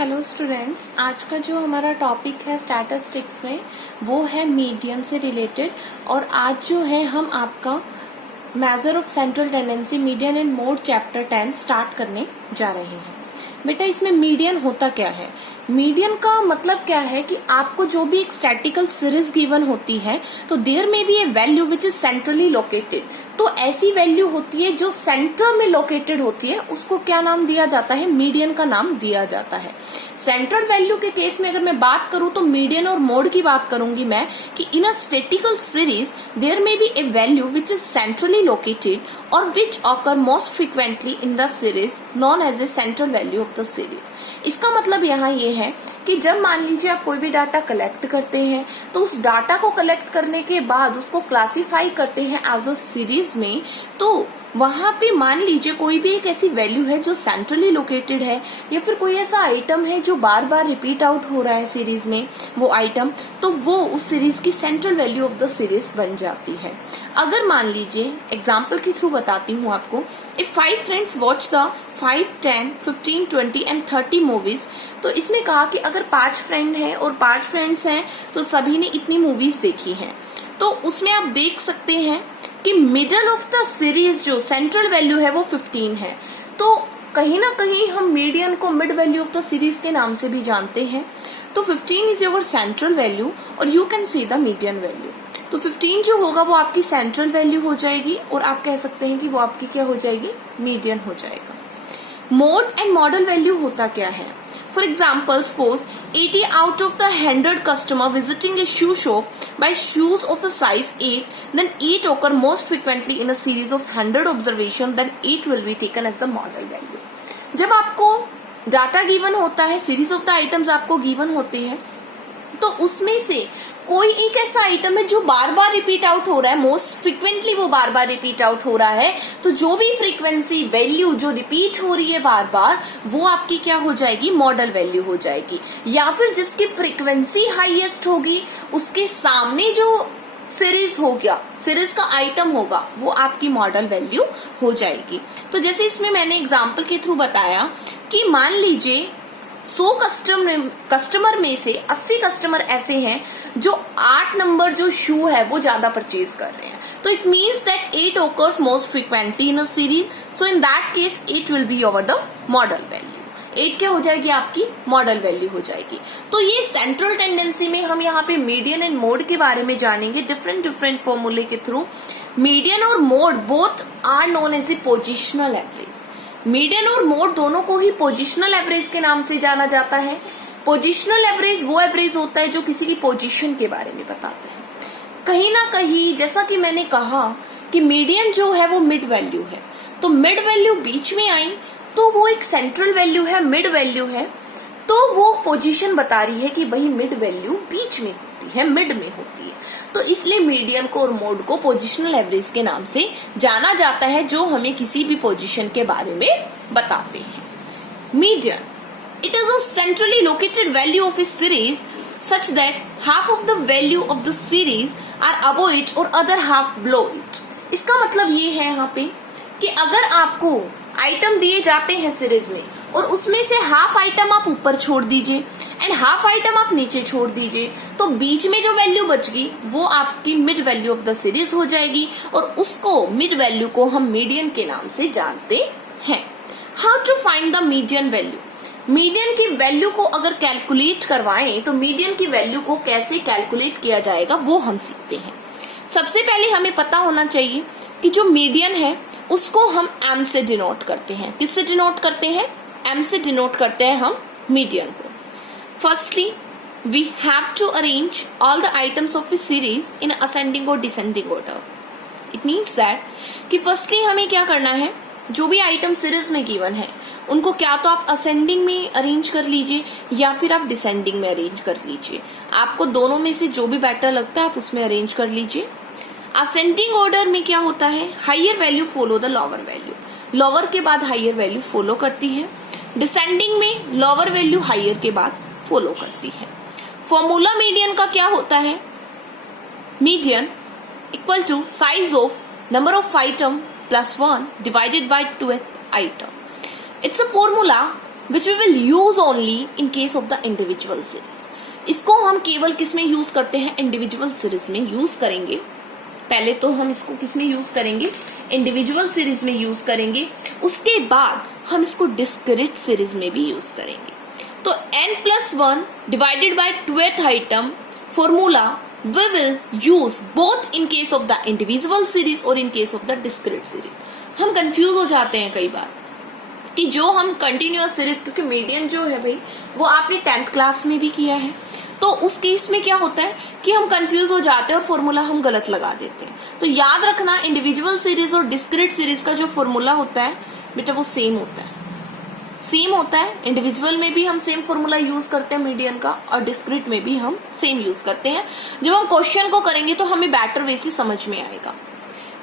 Hello students, आज का जो हमारा टॉपिक है स्टैटिस्टिक्स में वो है मीडियन से रिलेटेड। और आज जो है हम आपका measure of central tendency median and mode chapter 10 start करने जा रहे हैं। बेटा, इसमें मीडियन होता क्या है? मीडियन का मतलब क्या है कि आपको जो भी एक स्टैटिकल सीरीज गिवन होती है तो there may be a value which is centrally located. तो ऐसी वैल्यू होती है जो सेंटर में लोकेटेड होती है, उसको क्या नाम दिया जाता है? मीडियन का नाम दिया जाता है। सेंट्रल वैल्यू के केस में अगर मैं बात करूं तो मीडियन और मोड की बात करूंगी मैं कि in a statistical series there may be a value which is centrally located और which occur most frequently in the series known as a central value of the series. इसका मतलब यहाँ ये है कि जब मान लीजिए आप कोई भी डाटा कलेक्ट करते हैं तो उस डाटा को कलेक्ट करने के बाद उसको क्लासिफाई करते हैं एज अ सीरीज में, तो वहां पे मान लीजिए कोई भी एक ऐसी वैल्यू है जो सेंट्रली लोकेटेड है या फिर कोई ऐसा आइटम है जो बार बार रिपीट आउट हो रहा है सीरीज में वो आइटम, तो वो उस सीरीज की central value of the series बन जाती है। अगर मान लीजिए एग्जाम्पल के थ्रू बताती हूँ आपको, if 5 friends watch the 5, 10, 15, 20 and 30 movies, तो इसमें कहा कि अगर 5 फ्रेंड हैं और 5 फ्रेंड्स हैं तो सभी ने इतनी मूवीज देखी हैं, तो उसमें आप देख सकते हैं कि मिडल ऑफ द सीरीज जो सेंट्रल वैल्यू है वो 15 है। तो कहीं ना कहीं हम मीडियन को mid value of the series के नाम से भी जानते हैं। तो 15 इज योर सेंट्रल वैल्यू और you can see the median value. तो 15 जो होगा वो आपकी सेंट्रल वैल्यू हो जाएगी और आप कह सकते हैं कि वो आपकी क्या हो जाएगी? मीडियन हो जाएगा। मोड एंड मॉडल वैल्यू होता क्या है? For example, suppose 80 out of the 100 customer visiting a shoe shop buy shoes of the size 8, then 8 occur most frequently in a series of 100 observation, then 8 will be taken as the model value. जब आपको data given होता है, series of the items आपको given होते हैं, तो उसमें से कोई एक ऐसा आइटम है जो बार बार रिपीट आउट हो रहा है, मोस्ट फ्रीक्वेंटली वो बार बार रिपीट आउट हो रहा है, तो जो भी फ्रीक्वेंसी वैल्यू जो रिपीट हो रही है बार बार वो आपकी क्या हो जाएगी? मॉडल वैल्यू हो जाएगी। या फिर जिसकी फ्रीक्वेंसी हाईएस्ट होगी उसके सामने जो सीरीज हो गया, सीरीज का आइटम होगा, वो आपकी मॉडल वैल्यू हो जाएगी। तो जैसे इसमें मैंने एग्जाम्पल के थ्रू बताया कि मान लीजिए 100 कस्टमर में से 80 कस्टमर ऐसे हैं जो 8 नंबर जो शू है वो ज्यादा परचेज कर रहे हैं, तो it means that 8 occurs most frequently in a series, so in that case 8 will be over the model value। 8 क्या हो जाएगी? आपकी मॉडल वैल्यू हो जाएगी। तो ये सेंट्रल टेंडेंसी में हम यहाँ पे मीडियन एंड मोड के बारे में जानेंगे डिफरेंट फॉर्मूले के थ्रू। मीडियन और mode both are known as a positional average. Median और मोड दोनों को ही पोजिशनल एवरेज के नाम से जाना जाता है। पोजिशनल एवरेज वो एवरेज होता है जो किसी की पोजीशन के बारे में बताता है। कहीं ना कहीं जैसा कि मैंने कहा कि मीडियन जो है वो मिड वैल्यू है, तो मिड वैल्यू बीच में आई तो वो एक सेंट्रल वैल्यू है, मिड वैल्यू है, तो वो पोजीशन बता रही है कि भाई मिड वैल्यू बीच में होती है, मिड में होती है। तो इसलिए मीडियन को और मोड को पोजिशनल एवरेज के नाम से जाना जाता है, जो हमें किसी भी पोजीशन के बारे में बताते हैं। Median, it is a centrally located value of a series such that half of the value of the series are above it और other half below it। इसका मतलब ये है यहाँ पे कि अगर आपको आइटम दिए जाते हैं सीरीज में और उसमें से हाफ आइटम आप ऊपर छोड़ दीजिए एंड हाफ आइटम आप नीचे छोड़ दीजिए, तो बीच में जो वैल्यू बच गई वो आपकी mid value of the series हो जाएगी और उसको मिड वैल्यू को हम मीडियन के नाम से जानते हैं। How to find the median value? Median की वैल्यू को अगर कैलकुलेट करवाएं तो मीडियन की वैल्यू को कैसे कैलकुलेट किया जाएगा वो हम सीखते हैं। सबसे पहले हमें पता होना चाहिए कि जो मीडियन है उसको हम एम से डिनोट करते हैं। किससे डिनोट करते हैं? एम से डिनोट करते हैं हम मीडियन को। Firstly we have to arrange all the items of a series in ascending और descending order. It means that कि फर्स्टली हमें क्या करना है, जो भी आइटम सीरीज में गिवन है उनको क्या तो आप असेंडिंग में अरेंज कर लीजिए या फिर आप डिसेंडिंग में अरेंज कर लीजिए। आपको दोनों में से जो भी बेटर लगता है आप उसमें अरेंज कर लीजिए। असेंडिंग ऑर्डर में क्या होता है? Higher value follow the lower value, lower के बाद हायर वैल्यू फॉलो करती है। डिसेंडिंग में लोअर वैल्यू हायर के बाद फॉलो करती है। फॉर्मूला मीडियन का क्या होता है? Median equal to size of number of item plus 1 divided by 2th item. It's a formula which we will use only in case of the individual series. इसको हम केवल किस में यूज करते हैं, इंडिविजुअल सीरीज में यूज करेंगे। पहले तो हम इसको किस में यूज करेंगे, इंडिविजुअल सीरीज में यूज करेंगे, उसके बाद हम इसको डिस्क्रीट सीरीज में भी यूज करेंगे। तो n+1 divided by 2th item formula we will use both in case of the individual series और in case of the discrete series। हम कंफ्यूज हो जाते हैं कई बार कि जो हम कंटिन्यूअस सीरीज, क्योंकि मीडियन जो है भाई वो आपने 10th क्लास में भी किया है, तो उस केस में क्या होता है कि हम कंफ्यूज हो जाते हैं और फॉर्मूला हम गलत लगा देते हैं। तो याद रखना, इंडिविजुअल सीरीज और डिस्क्रीट सीरीज का जो फॉर्मूला होता है बेटा वो सेम होता है, सेम होता है। इंडिविजुअल में भी हम सेम फॉर्मूला यूज करते हैं मीडियन का, और डिस्क्रीट में भी हम सेम यूज करते हैं। जब हम क्वेश्चन को करेंगे तो हमें बेटर वे से समझ में आएगा।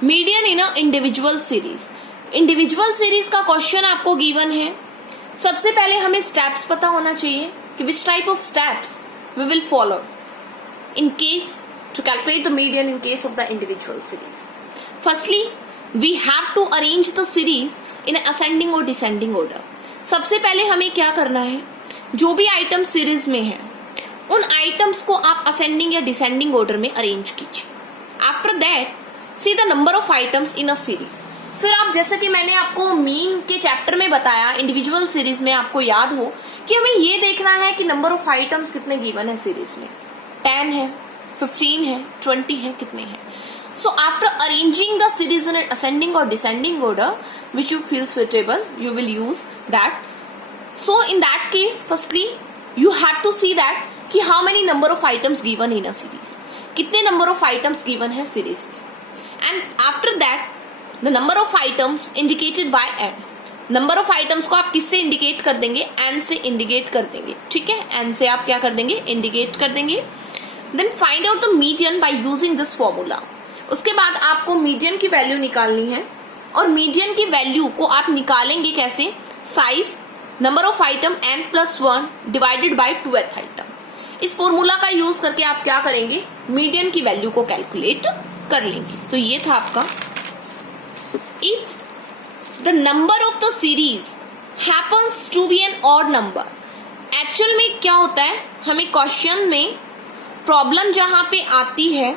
Median in a individual series, individual series का क्वेश्चन आपको गिवन है। सबसे पहले हमें स्टेप्स पता होना चाहिए कि which type of steps we will follow in case to calculate the median in case of the individual series. Firstly, we have to arrange the series in ascending or descending order. सबसे पहले हमें क्या करना है, जो भी item series में है उन आइटम्स को आप असेंडिंग या डिसेंडिंग ऑर्डर में अरेंज कीजिए। After that see the number of items in a series. फिर आप, जैसे कि मैंने आपको मीन के चैप्टर में बताया, इंडिविजुअल सीरीज में आपको याद हो कि हमें ये देखना है कि नंबर ऑफ आइटम्स कितने गिवन है सीरीज में, 10 है, 15 है, 20 है, कितने हैं। So after arranging the series in ascending or descending order which you feel suitable, you will use that. So in that case, firstly you have to see that कि how many number of items given in a series, कितने number of items given है series में, and after that the number of items indicated by n। Number of items को आप किससे indicate कर देंगे, n से इंडिकेट कर देंगे, ठीक है, n से आप क्या कर देंगे, इंडिकेट कर देंगे। Then find out the median by using this formula. उसके बाद आपको मीडियन की वैल्यू निकालनी है, और मीडियन की वैल्यू को आप निकालेंगे कैसे, size number of item n+1 divided by 2th item. इस फॉर्मूला का यूज करके आप क्या करेंगे, मीडियन की वैल्यू को कैलकुलेट कर लेंगे। तो ये था आपका, if the number of the series happens to be an odd number. Actual में क्या होता है, हमें क्वेश्चन में प्रॉब्लम जहां पे आती है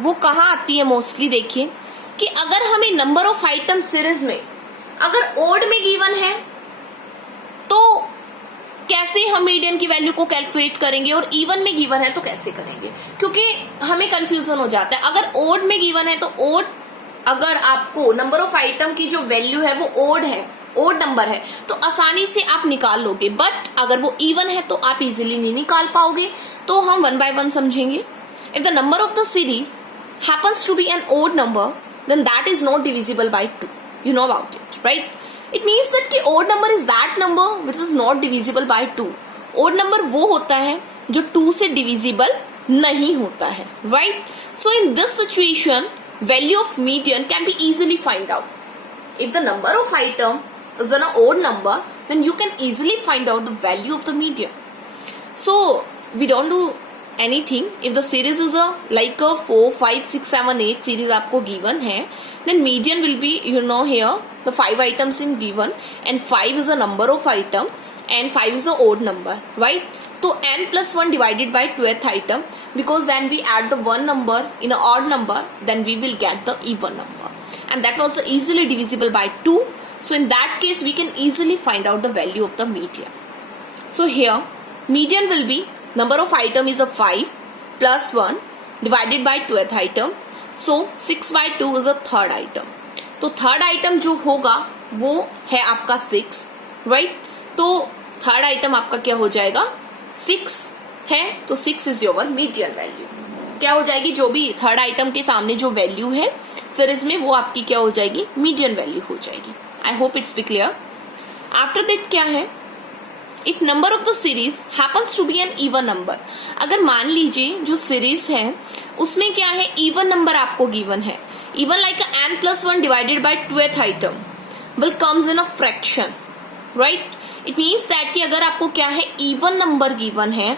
वो कहाँ आती है मोस्टली, देखिए कि अगर हमें नंबर ऑफ आइटम सीरीज में अगर ओड में गिवन है तो कैसे हम मीडियन की वैल्यू को कैलकुलेट करेंगे, और इवन में गिवन है तो कैसे करेंगे, क्योंकि हमें कंफ्यूजन हो जाता है। अगर ओड में गिवन है तो ओड, अगर आपको नंबर ऑफ आइटम की जो वैल्यू है वो ओड है, ओड नंबर है, तो आसानी से आप निकाल लोगे, बट अगर वो इवन है तो आप इजीली नहीं निकाल पाओगे। तो हम 1 by 1 समझेंगे। If the number of the series happens to be an odd number, then that is not divisible by 2. You know about it, right? It means that कि odd number is that number which is not divisible by 2. Odd number वो होता है जो 2 से divisible नहीं होता है, right? So in this situation, value of median can be easily find out. If the number of item is an odd number, then you can easily find out the value of the median. So we don't do anything. If the series is a like a 4, 5, 6, 7, 8 series आपको given है, then median will be, you know, here the 5 items in given, and 5 is the number of item and 5 is the odd number, right? So n+1 divided by 2th item, because when we add the one number in an odd number, then we will get the even number, and that was easily divisible by 2. So in that case we can easily find out the value of the median. So here median will be number of item is a 5 plus 1 divided by 2th item, so 6 by 2 is a third item. तो third item जो होगा वो है आपका 6, right? तो third item आपका क्या हो जाएगा, 6 है, तो 6 इज योर मीडियन वैल्यू। क्या हो जाएगी, जो भी थर्ड आइटम के सामने जो वैल्यू है सीरीज में वो आपकी क्या हो जाएगी, मीडियन वैल्यू हो जाएगी। I hope it's be clear. After that क्या है, if number of the series happens to be an even number. अगर मान लीजिए जो सीरीज है उसमें क्या है, इवन नंबर आपको गिवन है, even like n+1 divided by 2th item will comes in a fraction, right? It means that कि अगर आपको क्या है, इवन नंबर गिवन है,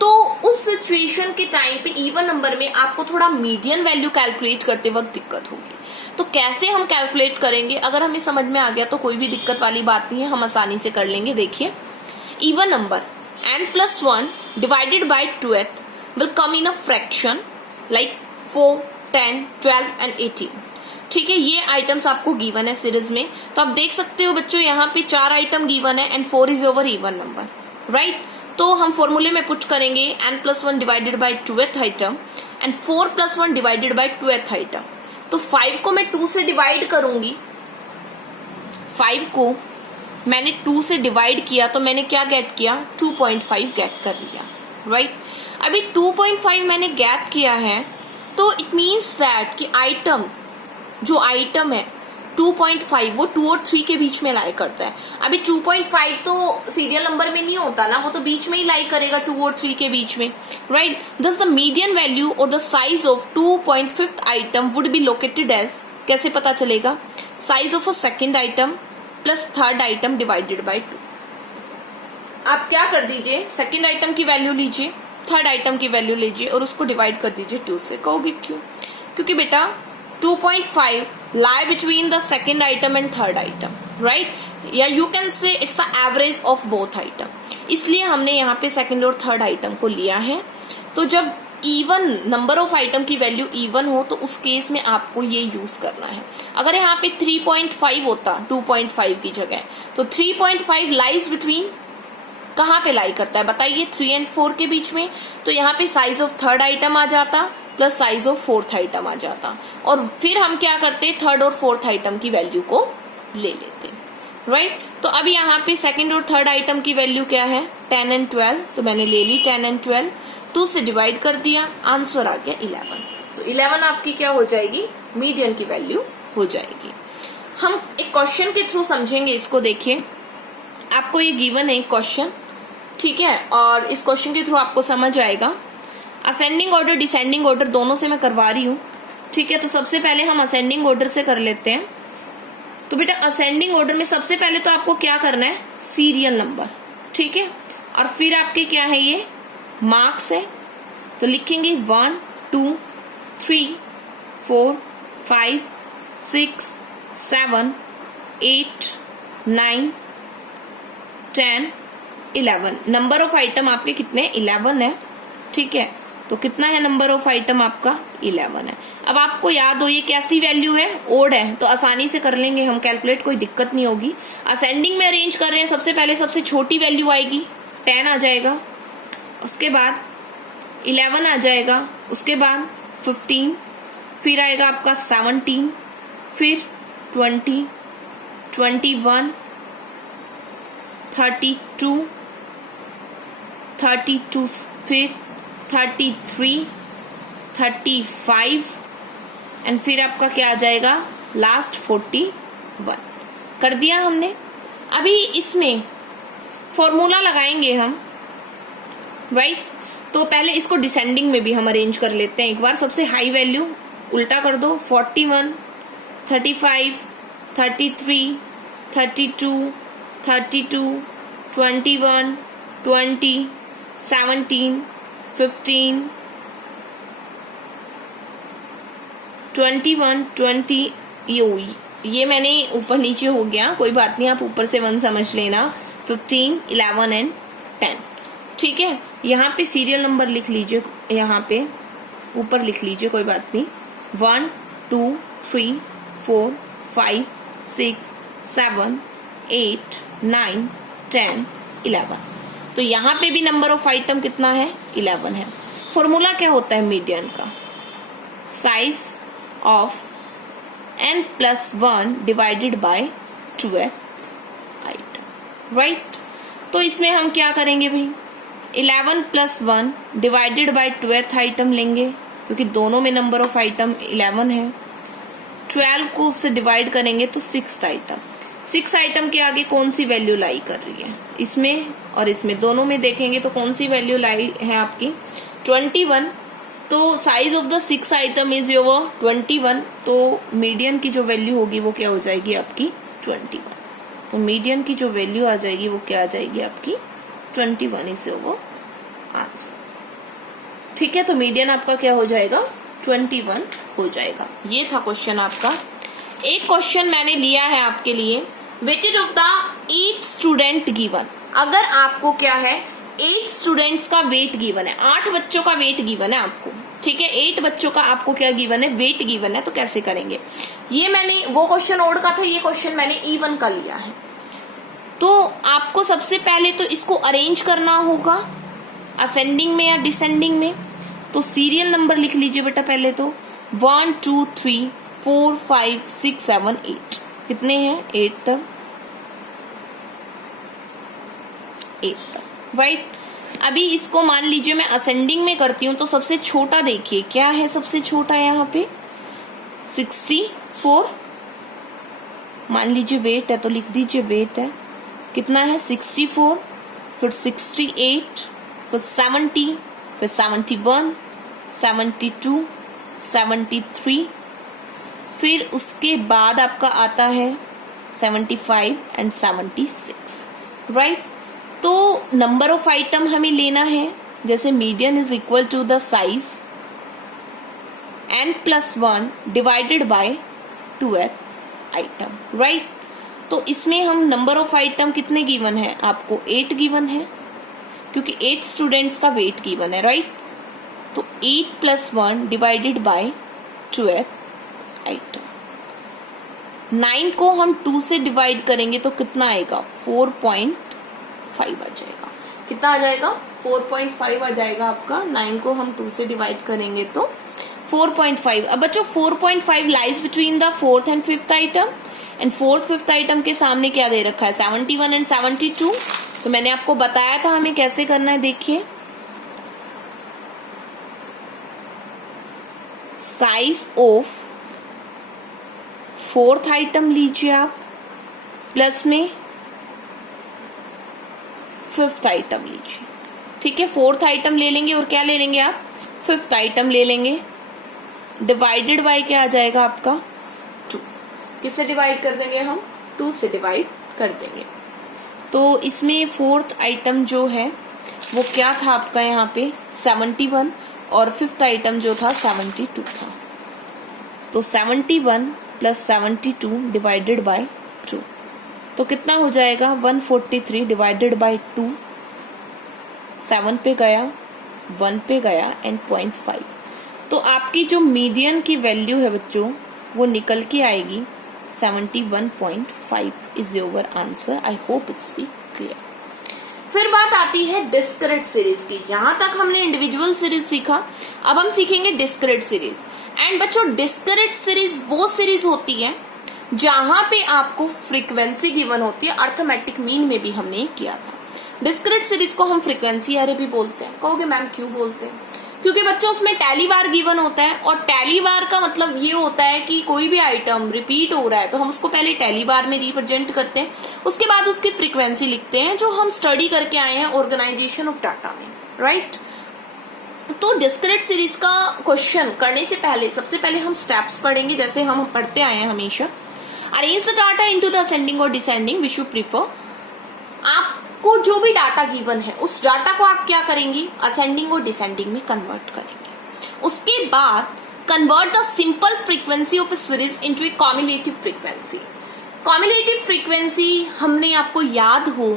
तो उस सिचुएशन के टाइम पे इवन नंबर में आपको थोड़ा मीडियन वैल्यू कैलकुलेट करते वक्त दिक्कत होगी। तो कैसे हम कैलकुलेट करेंगे, अगर हमें समझ में आ गया तो कोई भी दिक्कत वाली बात नहीं है, हम आसानी से कर लेंगे। देखिए, even number n+1 divided by 2th will come in a fraction like 4, 10, 12 and 18। ठीक है, ये आइटम्स आपको गिवन है सीरीज में। तो आप देख सकते हो बच्चों, यहाँ पे 4 आइटम गिवन है and 4 is over even number, right. तो हम फॉर्मूले में पुट करेंगे n+1 divided by 2th item and 4+1 divided by 2th item. तो 5 को मैं 2 से डिवाइड करूंगी, 5 को मैंने 2 से डिवाइड किया तो मैंने क्या गेट किया, 2.5 गेट कर लिया, राइट। अभी 2.5 मैंने गेट किया है तो इट मीन्स दैट कि आइटम जो आइटम है 2.5 वो 2 और 3 के बीच में लाई करता है। अभी 2.5 तो सीरियल नंबर में नहीं होता ना, वो तो बीच में ही लाई करेगा 2 और 3 के बीच में, right. Thus the median value और the size of 2.5th item would be located as, कैसे पता चलेगा, size of a second item plus third item divided by 2। आप क्या कर दीजिए, सेकेंड आइटम की वैल्यू लीजिए, थर्ड आइटम की वैल्यू लीजिए और उसको डिवाइड कर दीजिए 2 से। कहोगे क्यों? क्योंकि बेटा 2.5 lie between the second item and third item, right? या you can say it's the average of both item। इसलिए हमने यहाँ पे सेकंड और थर्ड आइटम को लिया है। तो जब इवन नंबर ऑफ आइटम की वैल्यू इवन हो तो उस केस में आपको ये यूज करना है। अगर यहाँ पे 3.5 होता 2.5 की जगह, तो 3.5 लाइज बिटवीन, कहाँ पे लाई करता है बताइए, 3 और 4 के बीच में। तो यहाँ पे साइज ऑफ थर्ड आइटम आ जाता plus size of fourth item आ जाता, और फिर हम क्या करते, थर्ड और फोर्थ आइटम की वैल्यू को ले लेते, राइट। तो अब यहाँ पे सेकंड और थर्ड आइटम की वैल्यू क्या है, 10 और 12, तो मैंने ले ली 10 और 12, 2 से डिवाइड कर दिया, आंसर आ गया 11। तो 11 आपकी क्या हो जाएगी, मीडियन की वैल्यू हो जाएगी। हम एक क्वेश्चन के थ्रू समझेंगे इसको। देखिए, आपको ये गिवन है एक क्वेश्चन, ठीक है, और इस क्वेश्चन के थ्रू आपको समझ आएगा। असेंडिंग ऑर्डर डिसेंडिंग ऑर्डर दोनों से मैं करवा रही हूँ, ठीक है। तो सबसे पहले हम असेंडिंग ऑर्डर से कर लेते हैं। तो बेटा असेंडिंग ऑर्डर में सबसे पहले तो आपको क्या करना है, सीरियल नंबर, ठीक है, और फिर आपके क्या है, ये मार्क्स है। तो लिखेंगे 1, 2, 3, 4, 5, 6, 7, 8, 9, 10, 11। नंबर ऑफ आइटम आपके कितने, 11 है, ठीक है। तो कितना है नंबर ऑफ आइटम आपका, 11 है। अब आपको याद हो ये कैसी वैल्यू है, ओड है, तो आसानी से कर लेंगे हम कैलकुलेट, कोई दिक्कत नहीं होगी। असेंडिंग में अरेंज कर रहे हैं, सबसे पहले सबसे छोटी वैल्यू आएगी 10 आ जाएगा, उसके बाद 11 आ जाएगा, उसके बाद 15, फिर आएगा आपका 17, फिर 20, 21, 32, 32, फिर 33, 35 एंड फिर आपका क्या आ जाएगा, लास्ट 41। कर दिया हमने। अभी इसमें फॉर्मूला लगाएंगे हम, राइट। तो पहले इसको डिसेंडिंग में भी हम अरेंज कर लेते हैं एक बार। सबसे हाई वैल्यू उल्टा कर दो, 41, 35, 33, 32, 32, 21, 20, 17, 15, 21, 20, ये मैंने ऊपर नीचे हो गया, कोई बात नहीं, आप ऊपर से 1 समझ लेना, 15, 11 एंड 10, ठीक है। यहाँ पे सीरियल नंबर लिख लीजिए, यहाँ पे ऊपर लिख लीजिए, कोई बात नहीं, 1, 2, 3, 4, 5, 6, 7, 8, 9, 10, 11। तो यहाँ पे भी नंबर ऑफ आइटम कितना है, 11 है। फॉर्मूला क्या होता है मीडियन का, size of n+1 divided by 2th item, right. तो इसमें हम क्या करेंगे भाई, 11+1 डिवाइडेड बाय 2th आइटम लेंगे, क्योंकि दोनों में नंबर ऑफ आइटम 11 है। 12 को उससे डिवाइड करेंगे तो 6th आइटम, 6 आइटम के आगे कौन सी वैल्यू लाई कर रही है, इसमें और इसमें दोनों में देखेंगे तो कौन सी वैल्यू लाई है आपकी, 21। तो size of the 6 item is over 21, तो मीडियन की जो वैल्यू होगी वो क्या हो जाएगी आपकी, 21। तो मीडियन की जो वैल्यू आ जाएगी वो क्या आ जाएगी आपकी, 21 इज ओवर आंसर, ठीक है। तो मीडियन आपका क्या हो जाएगा, 21 हो जाएगा। ये था क्वेश्चन आपका एक क्वेश्चन मैंने लिया है आपके लिए, weightage of the 8 student given. अगर आपको क्या है 8 स्टूडेंट्स का वेट गिवन है, 8 बच्चों का वेट गिवन है आपको, ठीक है, 8 बच्चों का आपको क्या गिवन है, वेट गिवन है, तो कैसे करेंगे? ये मैंने वो क्वेश्चन ओड का था, ये क्वेश्चन मैंने E1 का लिया है। तो आपको सबसे पहले तो इसको अरेंज करना होगा असेंडिंग में या डिसेंडिंग में। तो सीरियल नंबर लिख लीजिए बेटा पहले तो 1 2 3 4 5 6 7 8, कितने हैं 8 तक, 8 तक, राइट। अभी इसको मान लीजिए मैं असेंडिंग में करती हूँ, तो सबसे छोटा देखिए क्या है, सबसे छोटा यहाँ पे 64 मान लीजिए वेट है, तो लिख दीजिए वेट है कितना है 64, फिर 68, फिर 70, फिर 71, 72, 73, फिर उसके बाद आपका आता है 75 एंड 76, राइट। तो नंबर ऑफ आइटम हमें लेना है, जैसे median is equal to the size n+1 divided by 2th item, right. तो इसमें हम नंबर ऑफ आइटम कितने गिवन है आपको, 8 गिवन है, क्योंकि 8 स्टूडेंट्स का वेट गिवन है, राइट। तो 8+1 डिवाइडेड बाय 2th आइटम। 9 को हम 2 से डिवाइड करेंगे तो कितना आएगा 4.5 आ जाएगा, कितना आ जाएगा 4.5 आ जाएगा आपका। 9 को हम 2 से डिवाइड करेंगे तो 4.5। अब बच्चों 4.5 lies between the 4th and 5th item, and 4th 5th item के सामने क्या दे रखा है 71 एंड 72। तो मैंने आपको बताया था हमें कैसे करना है, देखिए साइज ऑफ 4th आइटम लीजिए आप, प्लस में 5th आइटम लीजिए, ठीक है। 4th आइटम ले लेंगे और क्या ले लेंगे आप 5th आइटम ले लेंगे, डिवाइडेड बाय क्या आ जाएगा आपका 2। किससे डिवाइड कर देंगे हम 2 से डिवाइड कर देंगे। तो इसमें 4th आइटम जो है वो क्या था आपका यहाँ पे 71, और 5th आइटम जो था 72 था। तो 71 प्लस 72 डिवाइडेड बाय 2, तो कितना हो जाएगा 143 डिवाइडेड बाय 2, 7 पे गया 1 पे गया एंड 0.5। तो आपकी जो मीडियन की वैल्यू है बच्चों वो निकल के आएगी 71.5 is your answer. I hope it's be clear. फिर बात आती है डिस्क्रीट सीरीज की। यहां तक हमने इंडिविजुअल सीरीज सीखा, अब हम सीखेंगे डिस्क्रीट सीरीज। एंड बच्चों डिस्क्रीट सीरीज वो सीरीज होती है जहां पे आपको फ्रीक्वेंसी गिवन होती है, अर्थमेटिक मीन में भी हमने किया था। डिस्क्रीट सीरीज को हम फ्रीक्वेंसी एरे भी बोलते हैं। कहोगे मैम क्यों बोलते हैं? क्योंकि बच्चों उसमें टैली बार गिवन होता है, और टैली बार का मतलब ये होता है कि कोई भी आइटम रिपीट हो रहा है तो हम उसको पहले टैली बार में रिप्रेजेंट करते हैं, उसके बाद उसकी फ्रीक्वेंसी लिखते हैं, जो हम स्टडी करके आए हैं ऑर्गेनाइजेशन ऑफ डाटा में, राइट। तो डिस्क्रीट सीरीज का क्वेश्चन करने से पहले सबसे पहले हम स्टेप्स पढ़ेंगे, जैसे हम पढ़ते आए हैं हमेशा। Arrange the data into the ascending और डिसेंडिंग विच यू प्रीफर। आपको जो भी डाटा गिवन है उस डाटा को आप क्या करेंगे असेंडिंग और डिसेंडिंग में कन्वर्ट करेंगे। उसके बाद convert the simple frequency of a series into A cumulative frequency. Cumulative frequency हमने आपको याद हो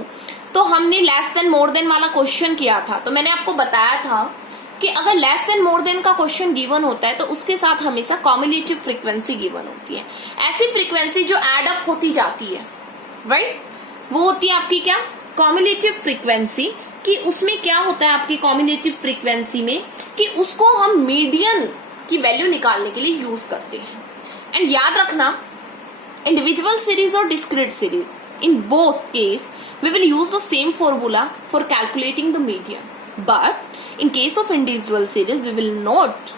तो हमने लेस देन मोर देन वाला क्वेश्चन किया था। तो मैंने आपको बताया था कि अगर लेस देन मोर देन का क्वेश्चन गिवन होता है तो उसके साथ हमेशा कॉम्युलेटिव फ्रीक्वेंसी गिवन होती है। ऐसी फ्रीक्वेंसी जो एड अप होती जाती है, राइट, वो होती है आपकी क्या कॉम्युलेटिव फ्रीक्वेंसी। कि उसमें क्या होता है आपकी कॉम्युलेटिव फ्रीक्वेंसी में कि उसको हम मीडियन की वैल्यू निकालने के लिए यूज करते हैं। एंड याद रखना इंडिविजुअल सीरीज और discrete series in both case we will use the same formula for calculating the median, but in case of individual series we will not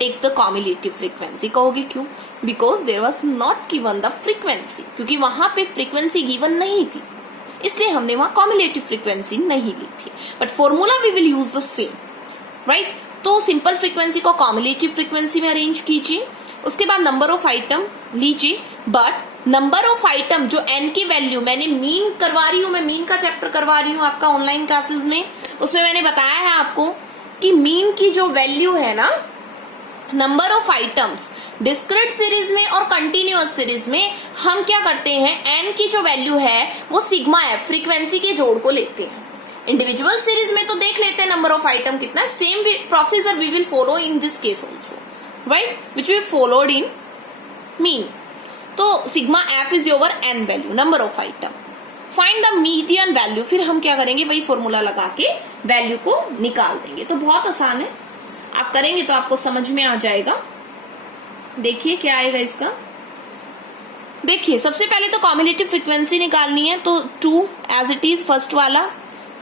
take the cumulative frequency। कहोगे क्यों? Because there was not given the frequency, क्योंकि वहां पे frequency given नहीं थी, इसलिए हमने वहां cumulative frequency नहीं ली थी। But formula we will use the same, right? तो सिंपल फ्रीक्वेंसी को cumulative फ्रीक्वेंसी में अरेंज कीजिए, उसके बाद नंबर ऑफ आइटम लीजिए, बट नंबर ऑफ आइटम जो n की वैल्यू मैंने मीन करवा रही हूं, मैं मीन का चैप्टर करवा रही हूं आपका ऑनलाइन क्लासेस में, उसमें मैंने बताया है आपको कि मीन की जो वैल्यू है ना number of items discrete series में और कंटिन्यूअस सीरीज में हम क्या करते हैं, एन की जो वैल्यू है वो सिग्मा एफ फ्रीक्वेंसी के जोड़ को लेते हैं। इंडिविजुअल सीरीज में तो देख लेते हैं नंबर ऑफ आइटम कितना, same procedure we will follow in this case also, right, which we followed in mean. तो sigma F is your N value, number of item. Find the median value, फिर हम क्या करेंगे, वही formula लगा के value को निकाल देंगे। तो बहुत आसान है, आप करेंगे तो आपको समझ में आ जाएगा। देखिए क्या आएगा इसका। देखिए सबसे पहले तो कॉम्युलेटिव फ्रीक्वेंसी निकालनी है, तो 2 एज इट इज फर्स्ट वाला,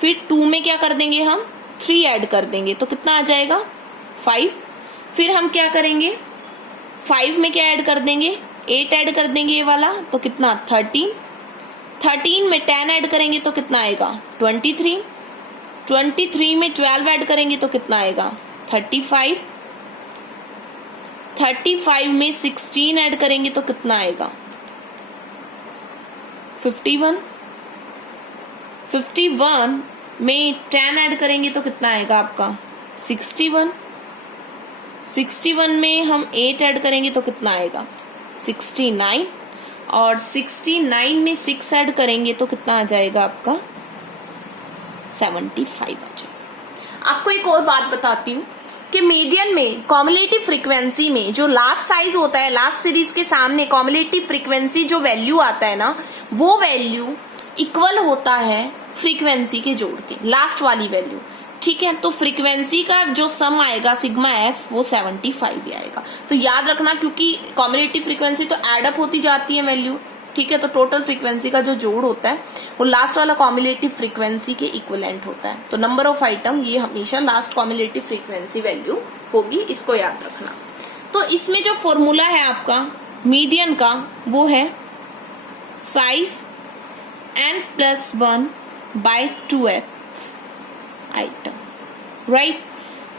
फिर 2 में क्या कर देंगे हम 3 ऐड कर देंगे तो कितना आ जाएगा 5। फिर हम क्या करेंगे 5 में क्या ऐड कर देंगे 8 ऐड कर देंगे ये वाला, तो कितना 13। 13 में 10 ऐड करेंगे तो कितना आएगा 23। 23 में 12 ऐड करेंगे तो कितना आएगा 35। 35 में 16 ऐड करेंगे तो कितना आएगा 51। 51 में 10 ऐड करेंगे तो कितना आएगा आपका 61। 61 में हम 8 ऐड करेंगे तो कितना आएगा 69। और 69 में 6 ऐड करेंगे तो कितना आ जाएगा आपका 75 आ जाएगा। आपको एक और बात बताती हूँ कि मीडियन में कॉम्युलेटिव फ्रीक्वेंसी में जो लास्ट साइज होता है, लास्ट सीरीज के सामने कॉम्युलेटिव फ्रीक्वेंसी जो वैल्यू आता है ना, वो वैल्यू इक्वल होता है फ्रीक्वेंसी के जोड़ के, लास्ट वाली वैल्यू, ठीक है। तो फ्रीक्वेंसी का जो सम आएगा सिग्मा एफ वो 75 ही आएगा। तो याद रखना, क्योंकि कॉम्युलेटिव फ्रीक्वेंसी तो एड अप होती जाती है वैल्यू, ठीक है। तो टोटल फ्रीक्वेंसी का जो जोड़ होता है वो लास्ट वाला कॉम्युलेटिव फ्रीक्वेंसी के इक्विवेलेंट होता है। तो नंबर ऑफ आइटम ये हमेशा लास्ट कॉम्युलेटिव फ्रीक्वेंसी वैल्यू होगी, इसको याद रखना। तो इसमें जो फॉर्मूला है आपका मीडियन का वो है साइज n+1/2x आइटम, राइट।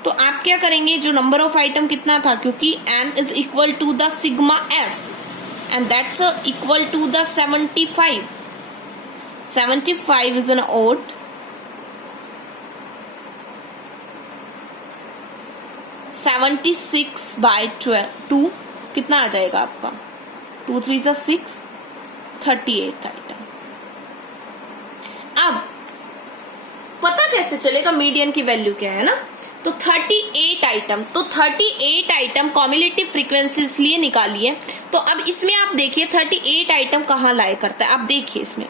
तो आप क्या करेंगे, जो नंबर ऑफ आइटम कितना था, क्योंकि n is equal to the sigma f and that's equal to the 75. 75 is an odd. 76/2 कितना आ जाएगा आपका 2 3 6 38 आइटम। अब पता कैसे चलेगा मीडियन की वैल्यू क्या है ना, तो 38 आइटम, तो 38 आइटम कॉम्युलेटिव फ्रीक्वेंसी इसलिए निकाली है। तो अब इसमें आप देखिए 38 आइटम कहाँ लाए करता है, आप देखिए इसमें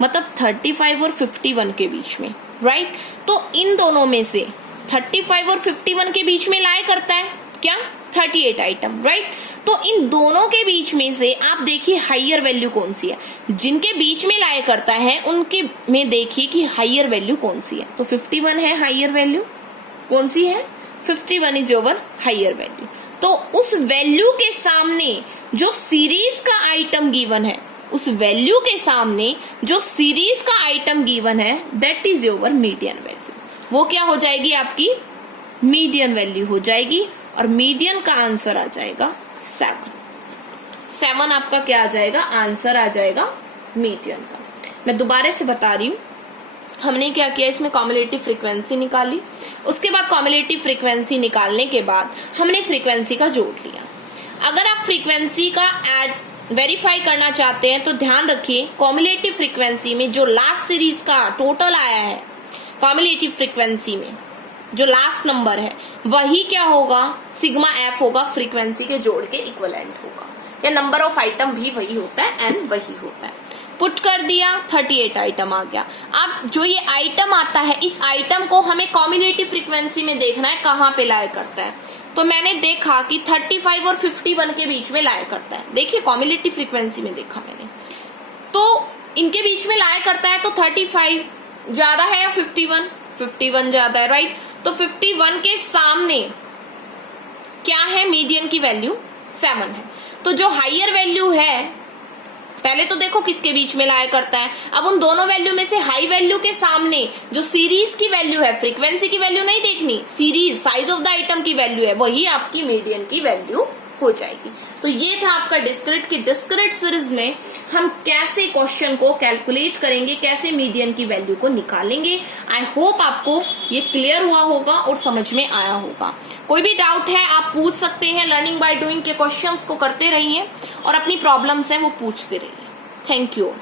मतलब 35 और 51 के बीच में, राइट। तो इन दोनों में से 35 और 51 के बीच में लाए करता है क्या 38 आइटम, राइट। तो इन दोनों के बीच में से आप देखिए हाइयर वैल्यू कौन सी है, जिनके बीच में लाए करता है उनके में देखिए कि हाइयर वैल्यू कौन सी है। तो 51 है हाइयर वैल्यू, कौन सी है 51 इज योर हाइयर वैल्यू। तो उस वैल्यू के सामने जो सीरीज का आइटम गिवन है, उस वैल्यू के सामने जो सीरीज का आइटम गिवन है that is your median value. वो क्या हो जाएगी आपकी मीडियन वैल्यू हो जाएगी, और मीडियन का आंसर आ जाएगा 7 आपका क्या आ जाएगा आंसर आ जाएगा मीडियन का। मैं दोबारा से बता रही हूं, हमने क्या किया इसमें कॉम्युलेटिव फ्रीक्वेंसी निकाली, उसके बाद कॉम्युलेटिव फ्रीक्वेंसी निकालने के बाद हमने फ्रीक्वेंसी का जोड़ लिया। अगर आप फ्रीक्वेंसी का वेरीफाई करना चाहते हैं तो ध्यान रखिए कॉम्युलेटिव फ्रीक्वेंसी में जो लास्ट सीरीज का टोटल आया है, कॉम्युलेटिव फ्रीक्वेंसी में जो लास्ट नंबर है वही क्या होगा सिग्मा एफ होगा, फ्रीक्वेंसी के जोड़ के इक्विवेलेंट होगा, या नंबर ऑफ आइटम भी वही होता है एन वही होता है। पुट कर दिया 38 आइटम आ गया। अब जो ये आइटम आता है इस आइटम को हमें कॉम्युलेटिव फ्रीक्वेंसी में देखना है कहाँ पे लाया करता है। तो मैंने देखा कि 35 और 51 के बीच में लाया करता है। देखिए कॉम्युलेटिव फ्रीक्वेंसी में देखा मैंने, तो इनके बीच में लाया करता है। तो 35 ज्यादा है या 51 ज्यादा है, राइट। तो 51 के सामने क्या है मीडियन की वैल्यू 7 है। तो जो हाइयर वैल्यू है, पहले तो देखो किसके बीच में लाया करता है। अब उन दोनों वैल्यू में से हाई वैल्यू के सामने जो सीरीज की वैल्यू है, फ्रीक्वेंसी की वैल्यू नहीं देखनी, series size of the item की वैल्यू है, वही आपकी मीडियन की वैल्यू हो जाएगी। तो ये था आपका डिस्क्रीट की डिस्क्रीट सीरीज में हम कैसे क्वेश्चन को कैलकुलेट करेंगे, कैसे मीडियन की वैल्यू को निकालेंगे। आई होप आपको ये क्लियर हुआ होगा और समझ में आया होगा। कोई भी डाउट है आप पूछ सकते हैं। लर्निंग बाय डूइंग के क्वेश्चंस को करते रहिए और अपनी प्रॉब्लम्स है वो पूछते रहिए। Thank you.